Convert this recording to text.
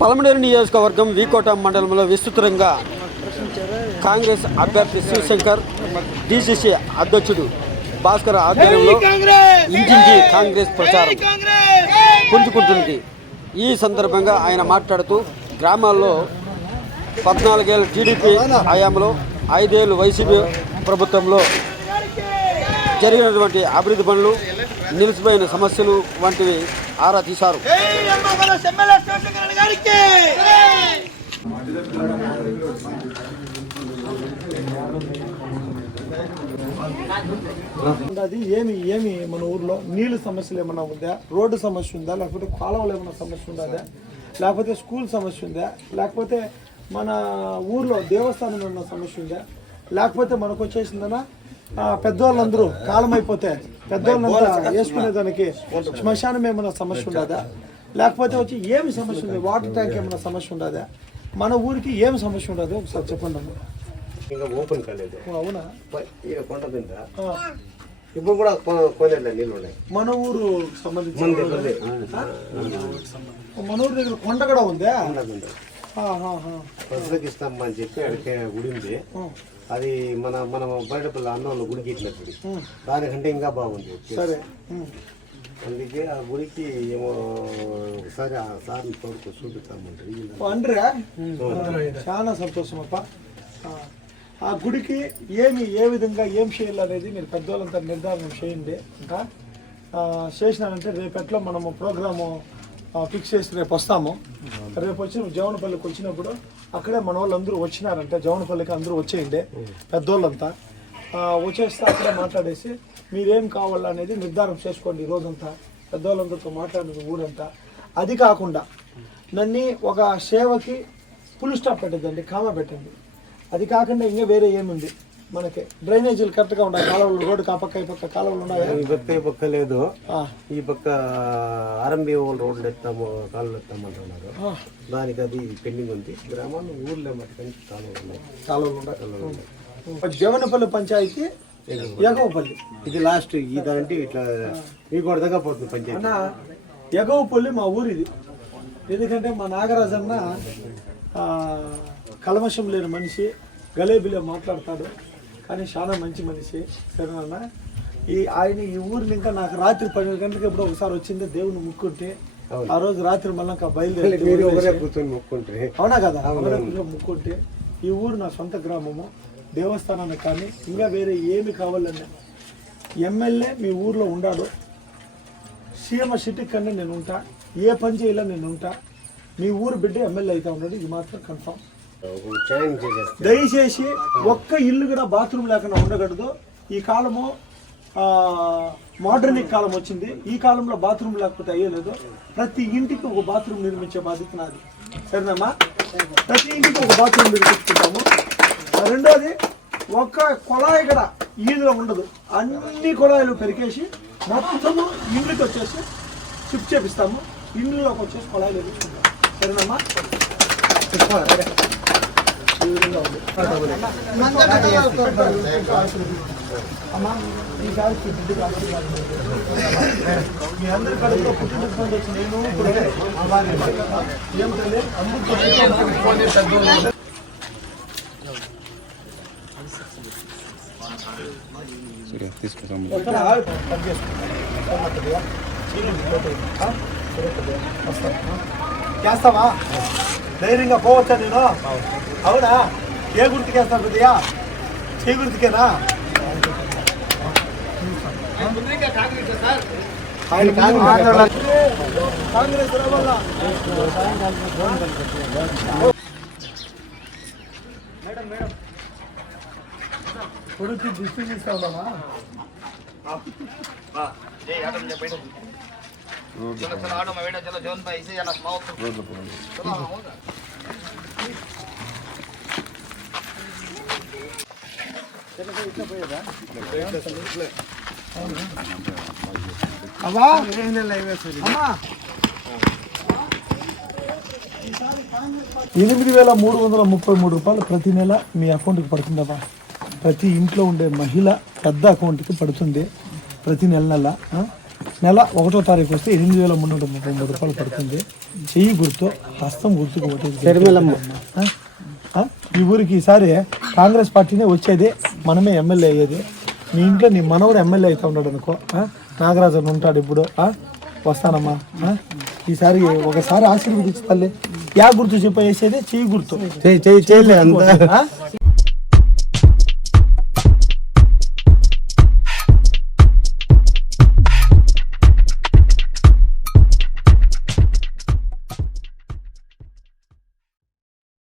పలమనేరు నియోజకవర్గం వీకోట మండలంలో విస్తృతంగా కాంగ్రెస్ అభ్యర్థి శివశంకర్ డిసిసి అధ్యక్షుడు భాస్కర్ ఆధ్వర్యంలో ఇంటింటి కాంగ్రెస్! ప్రచారం పుంజుకుంటుంది. ఈ సందర్భంగా ఆయన మాట్లాడుతూ గ్రామాల్లో పద్నాలుగేళ్ళ టీడీపీ హయాంలో ఐదేళ్ళు వైసీపీ ప్రభుత్వంలో జరిగినటువంటి అభివృద్ధి పనులు నిలిచిపోయిన సమస్యలు వంటివి ఆరా తీశారు. అది ఏమి ఏమి మన ఊర్లో? నీళ్ళు సమస్యలు ఏమైనా ఉందా? రోడ్డు సమస్య ఉందా? లేకపోతే కాలువలు ఏమైనా సమస్య ఉందా? లేకపోతే స్కూల్ సమస్య ఉందా? లేకపోతే మన ఊర్లో దేవస్థానం ఏమైనా సమస్య ఉందా? లేకపోతే మనకు వచ్చేసిందనా? పెద్దవాళ్ళందరూ కాలం అయిపోతే పెద్దవాళ్ళంతా వేసుకునే దానికి శ్మశానం ఏమైనా సమస్య ఉండదా? లేకపోతే వచ్చి ఏమి సమస్య ఉంది వాటర్ ట్యాంక్ ఏమైనా సమస్య ఉండదా? మన ఊరికి ఏమి సమస్య ఉండదు? ఒకసారి చెప్పండి అమ్మ. ఇంకా ఓపెన్ కాలేదు. అవునా? ఈడ కొండ మీద ఇప్పుడు కూడా కొనేళ్ళ నీళ్ళు ఉన్నాయి. మన ఊరు సంబంధించి. మన ఊరి దగ్గర కొండ కూడా ఉందా. ప్రజలకు ఇస్తాం అని చెప్పి అడిగే గుడి ఉంది అది మన మన బయటపల్లి అన్నంలో గుడికి ఉమ్, దానికంటే ఇంకా బాగుంది. సరే. అందుకే ఆ గుడికి ఏమో ఒకసారి ఆ సార్ని తోడుకు చూపిస్తామంటారు అండ్రా? చాలా సంతోషం అప్ప ఆ, గుడికి ఏమి ఏ విధంగా ఏం చేయాలనేది మీరు పెద్దవాళ్ళంతా నిర్ధారణ చేయండి. ఇంకా చేసినారంటే రేపట్లో మనము ప్రోగ్రాము ఫిక్స్ చేసి రేపు వస్తాము. రేపు వచ్చి జవనపల్లికి వచ్చినప్పుడు అక్కడే మన వాళ్ళు అందరూ వచ్చినారంటే. జవనపల్లికి అందరూ వచ్చేయండి. పెద్దోళ్ళంతా. వచ్చేస్తే అక్కడే మాట్లాడేసి మీరేం కావాలనేది నిర్ధారం చేసుకోండి ఈ రోజంతా. పెద్దోళ్ళందరితో మాట్లాడిన ఊరంతా. అది కాకుండా నన్ను ఒక సేవకి ఫుల్ స్టాప్ పెట్టద్దండి కామ పెట్టండి. అది కాకుండా ఇంకా వేరే ఏముంది? మనకి డ్రైనేజీలు కరెక్ట్గా ఉన్నాయి కాలువలు రోడ్డు ఆ పక్క ఈ పక్క కాలువలు ఉన్నాయా? ఈ పక్క ఈ పక్క లేదు. ఈ పక్క ఆర్ఎంబి రోడ్లు ఎత్తాము కాళ్ళు ఎత్తామంటున్నారు. దానికి అది పెండింగ్ ఉంది. గ్రామాల్లో ఊర్లో మట్టుకని కాలువలు ఉన్నాయి. కాలువలు ఉన్నాయి. జవనపల్లి పంచాయతీ ఎగవపల్లి ఇది లాస్ట్ ఇదంటే ఇట్లా మీ కూడా దాకా పోతుంది పంచాయతీ. అన్న ఎగవపల్లి మా ఊరిది ఎందుకంటే మా నాగరాజన్న ఆ, కల్మషం లేని మనిషి గలేబిలో మాట్లాడతాడు. కానీ చాలా మంచి మనిషి సరేనన్న ఈ ఆయన ఈ ఊరిని ఇంకా నాకు రాత్రి పన్నెండు గంటలకు ఎప్పుడో ఒకసారి వచ్చింది దేవుని ముక్కుంటే ఆ రోజు రాత్రి మళ్ళీ ఇంకా బయలుదేరి అవునా కదా? ముక్కుంటే ఈ ఊరు నా సొంత గ్రామము దేవస్థానానికి కానీ ఇంకా వేరే ఏమి కావాలన్నా ఎమ్మెల్యే మీ ఊర్లో ఉండాడు. సీఎం సిటీ కన్నా నేను ఉంటా ఏ పని చేయాలో నేను ఉంటా. మీ ఊరు బిడ్డ ఎమ్మెల్యే అయితే ఉన్నాడు ఇది మాత్రం కన్ఫామ్ దయచేసి ఒక్క ఇల్లు కూడా బాత్రూమ్ లేకుండా ఉండకూడదు. ఈ కాలము మోడర్నిక్ కాలం వచ్చింది. ఈ కాలంలో బాత్రూమ్ లేకపోతే అయ్యలేదు ప్రతి ఇంటికి ఒక బాత్రూమ్ నిర్మించే బాధ్యత నాది. సరేనమ్మా? ప్రతి ఇంటికి ఒక బాత్రూమ్ నిర్మించుకుంటాము. రెండోది ఒక్క కొళాయి కూడా ఈదులో ఉండదు. అన్ని కొళాయిలు పెరికేసి మొత్తము ఇంటికి వచ్చేసి షిఫ్ట్ చేపిస్తాము. ఇండ్లలోకి వచ్చేసి కొళాయిలు వేపించుకుంటాం సరేనమ్మా? ఈ విధంగా ఉంది అమ్మా ఈసారి మీ అందరి కడుపులో పుట్టింటికి ఫోన్ నేను ఇప్పుడు ఏం చేస్తావా ధైర్యంగా పోవచ్చా నేను? అవునా? ఏ గుర్తుకేస్తాను కొద్దిగా? చే గుర్తుకేనా? ఆయన కాంగ్రెస్ రావాలా? కొడుకు దిష్టి అమ్మా ఎనిమిది వేల మూడు వందల ముప్పై మూడు రూపాయలు ప్రతి నెల మీ అకౌంట్కి పడుతుందమ్మా. ప్రతి ఇంట్లో ఉండే మహిళ పెద్ద అకౌంట్కి పడుతుంది ప్రతి నెల నెల నెల ఒకటో తారీఖు వస్తే ఎనిమిది వేల మూడు వందల ముప్పై మూడు రూపాయలు పడుతుంది చెయ్యి గుర్తు హస్తం గుర్తుకు? ఈ ఊరికి ఈసారి కాంగ్రెస్ పార్టీనే వచ్చేది మనమే ఎమ్మెల్యే అయ్యేది మీ ఇంట్లో నీ మనవడు ఎమ్మెల్యే అయితే ఉన్నాడు అనుకో? నాగరాజన్ ఉంటాడు ఇప్పుడు? వస్తానమ్మా? ఈసారి ఒకసారి ఆశీర్వదించు తల్లి యా గుర్తు చెప్పేసేది చెయ్యి గుర్తు చేయలే అంత ఆ?